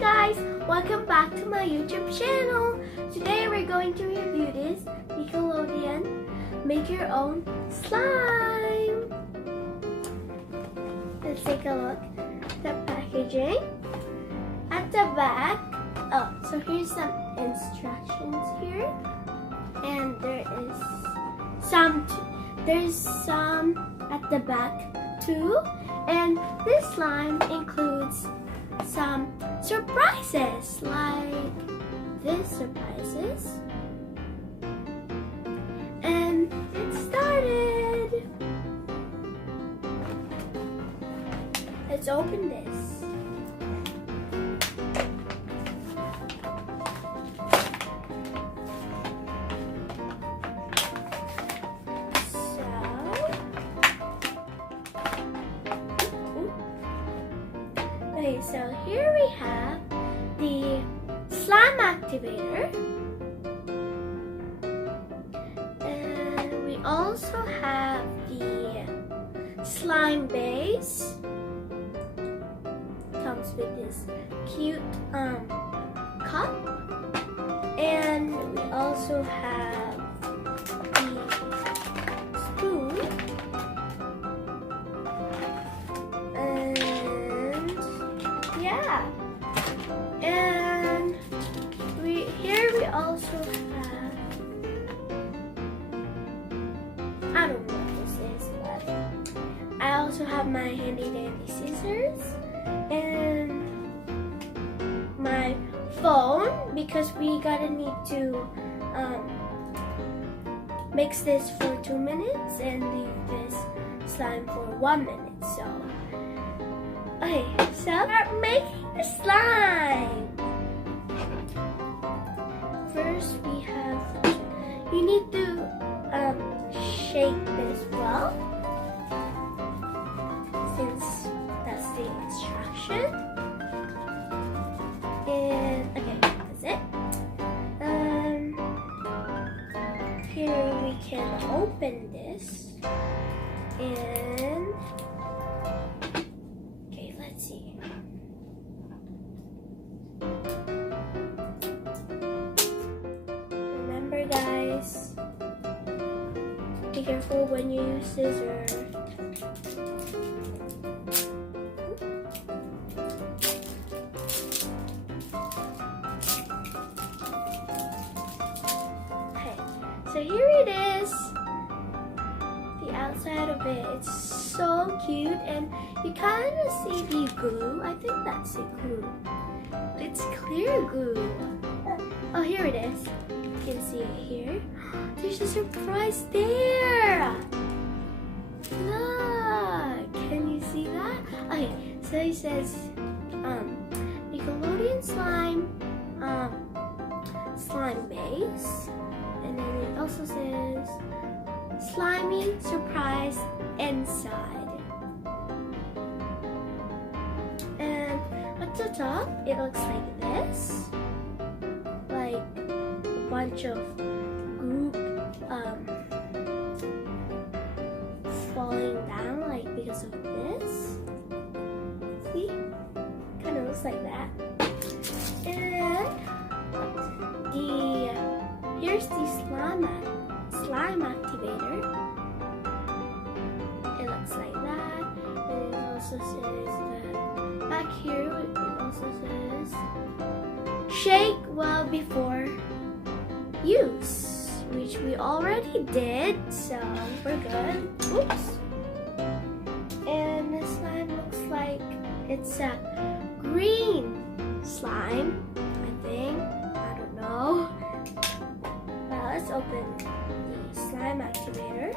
guys, welcome back to my YouTube channel. Today we're going to review this Nickelodeon Make Your Own Slime. Let's take a look at the packaging. At the back, so here's some instructions here, and there's some at the back too, and this slime includes some surprises, like this surprises. And it started. Let's open this. Okay, so here we have the slime activator, and we also have the slime base. Comes with this cute cup, and we also have the spoon. Yeah, and we also have, I don't know what this is, but I also have my handy dandy scissors and my phone, because we gotta need to mix this for 2 minutes and leave this slime for 1 minute. So okay, so start making the slime. First you need to shake this well, since that's the instruction. And okay, that's it. Here we can open this, and let's see. Remember, guys, be careful when you use scissors. Okay, so here it is. The outside of it, it's so cute, and you kind of see the glue. I think that's the glue. It's clear glue. Oh, here it is. You can see it here. There's a surprise there. Look, can you see that? Okay, so it says Nickelodeon Slime slime base, and then it also says slimy surprise inside. And at the top, it looks like this, like a bunch of goop falling down, like because of this. See? Kind of looks like that. And here's the slime activator. It looks like that, and it also says that back here it also says shake well before use, which we already did, so we're good. Oops. And the slime looks like it's a green slime, I think. I don't know. Well, let's open the slime activator.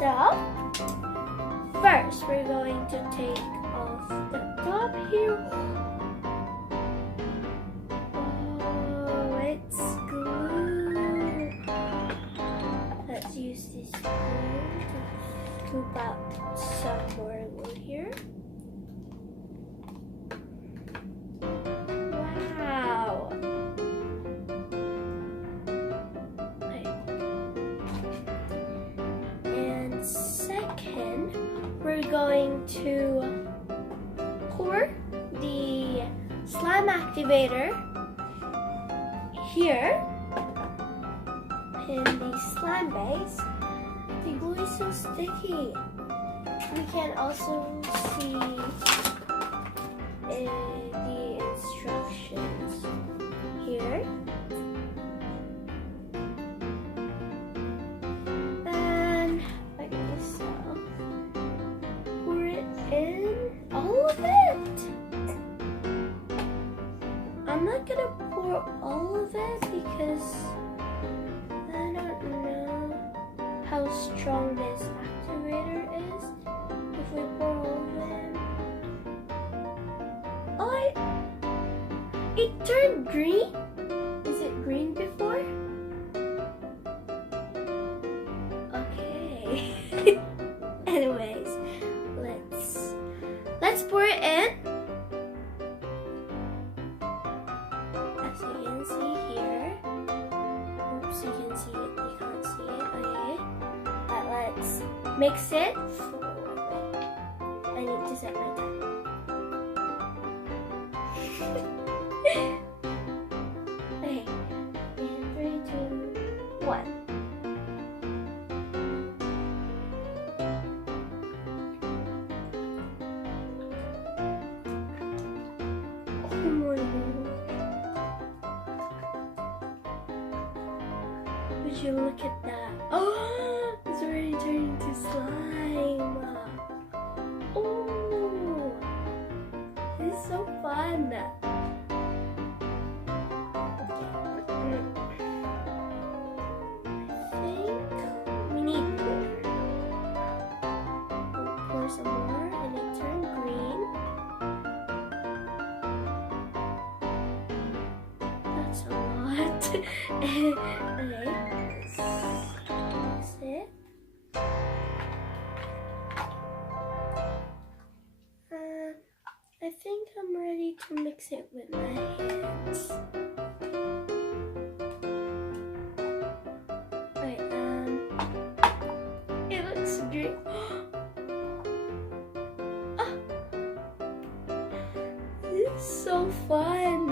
So, first we're going to take off the top here. Oh, it's glue. Let's use this glue to scoop out some more glue here. going to pour the slime activator here in the slime base. The glue is so sticky. We can also see the instructions here. And okay, so pour it in, all of it. I'm not gonna pour all of it because I don't know how strong this activator is. If we pour all of it, oh, it turned green. Is it green before? Okay. Anyways, let's pour it in. As you can see here. Oops, you can see it. You can't see it. Okay. But let's mix it. I need to set my time. Okay. In 3, 2, 1. Oh my god. Would you look at that? Oh, it's already turning to slime. Oh, this is so fun. I think we need more. We'll pour some more and it turned green. That's a lot. Okay, let's mix it. I think I'm ready to mix it with my hands. Wait, it looks green. Ah, this is so fun.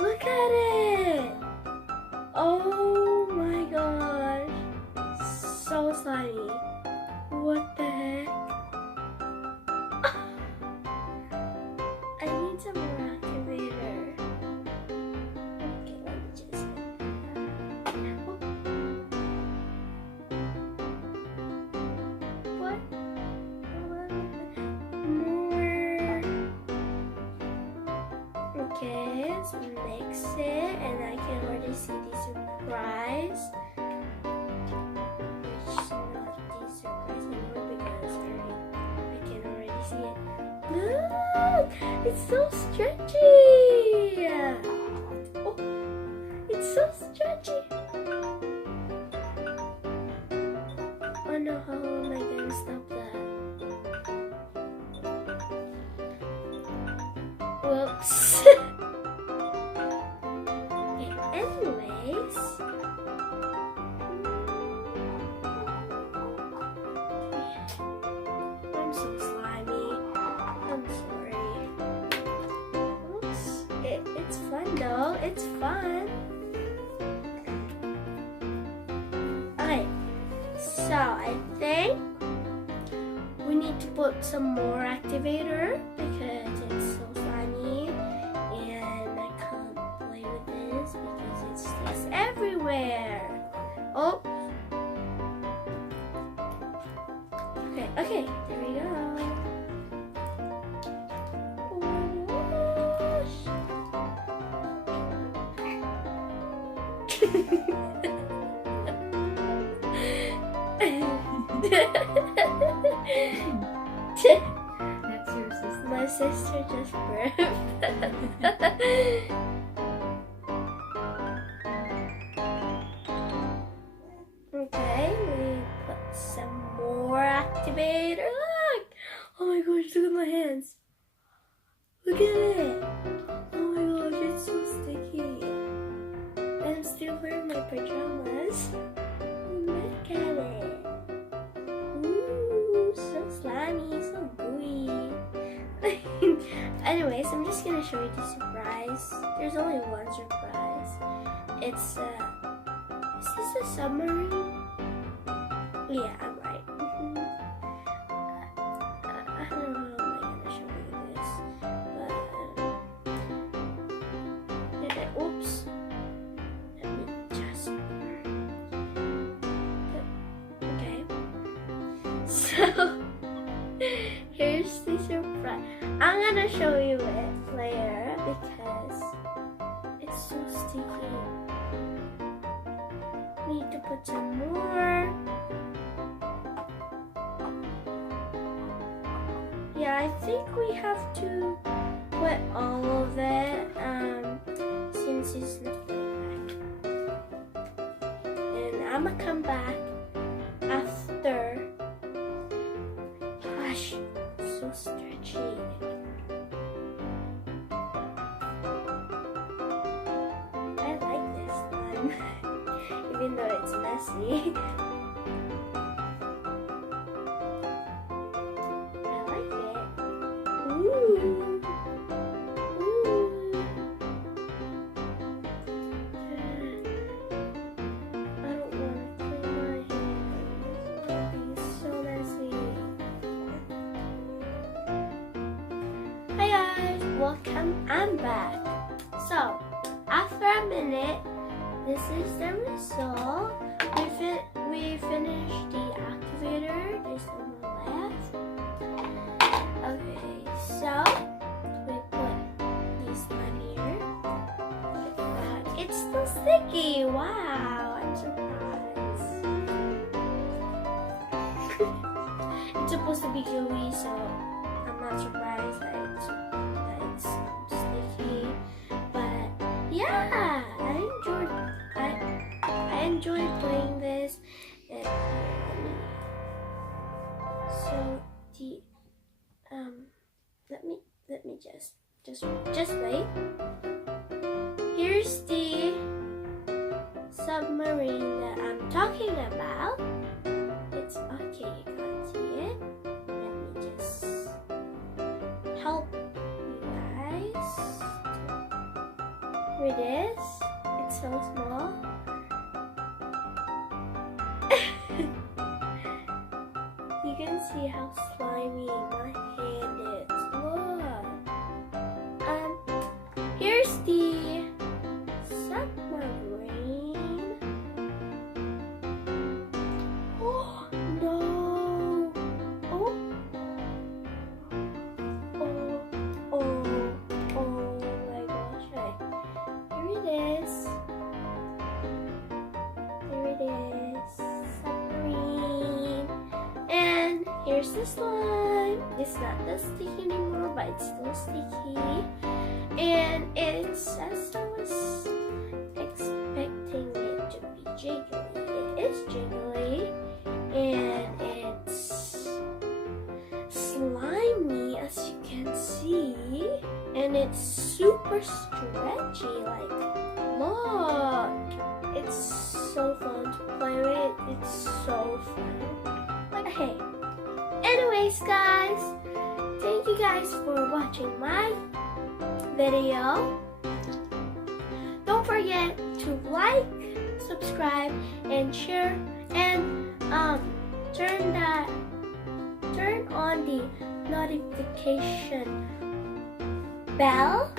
Look at it. Oh my gosh, so slimy. What the heck? I need some more activator. Okay, let me just get that. What? More. Okay, let's mix it, and I can already see the surprise. Which is not the surprise anymore because I can already see it. Look! It's so stretchy! Oh, it's so stretchy! Oh no, how am I gonna stop that? Whoops! Okay, anyways. I'm so slimy. I'm sorry. Oops. It's fun though. It's fun. Okay. So I think we need to put some more activator because it's so slimy and I can't play with this because it sticks everywhere. Oh. Okay, there we go. That's your sister. My sister just burped. Okay, we put some more activator. Look! Oh my gosh, look at my hands. Look at it. Oh my gosh, it's so sticky. I'm still wearing my pajamas. Look at it. Ooh. anyways, I'm just gonna show you the surprise. There's only one surprise. It's is this a submarine? Yeah, I'm right. I don't know how am I gonna show you this, but oops. Let me just okay. So here's the surprise. I'm gonna show you it later because it's so sticky. Need to put some more. Yeah, I think we have to put all of it since it's not going back. And I'm gonna come back after. Gosh, so stretchy. I like this slime, even though it's messy. I like it. Ooh. Ooh. I don't want to clean my hands. It's so messy. Hi guys, welcome. I'm back. So, after a minute, this is the result. We finished the activator. There's no more left. Okay, so we put this one here. It's still sticky. Wow, I'm surprised. It's supposed to be gooey, so I'm not surprised that it's sticky. But yeah, I enjoyed playing this. And so the let me just wait. Here's the submarine that I'm talking about. It's okay, you can't see it. Let me just help you guys with this. It's so small. You can see how slimy my hand is. Look. Here's the submarine. Oh no! Oh my gosh! Right. Here it is. Here it is. Submarine. And here's the slime. It's not that sticky anymore, but it's still sticky. And it's as I was expecting it to be jiggly. It is jiggly. And it's slimy, as you can see. And it's super stretchy. Like, look. It's so fun to play with. It's so fun. Okay. Anyways, guys, thank you guys for watching my video. Don't forget to like, subscribe, and share, and turn on the notification bell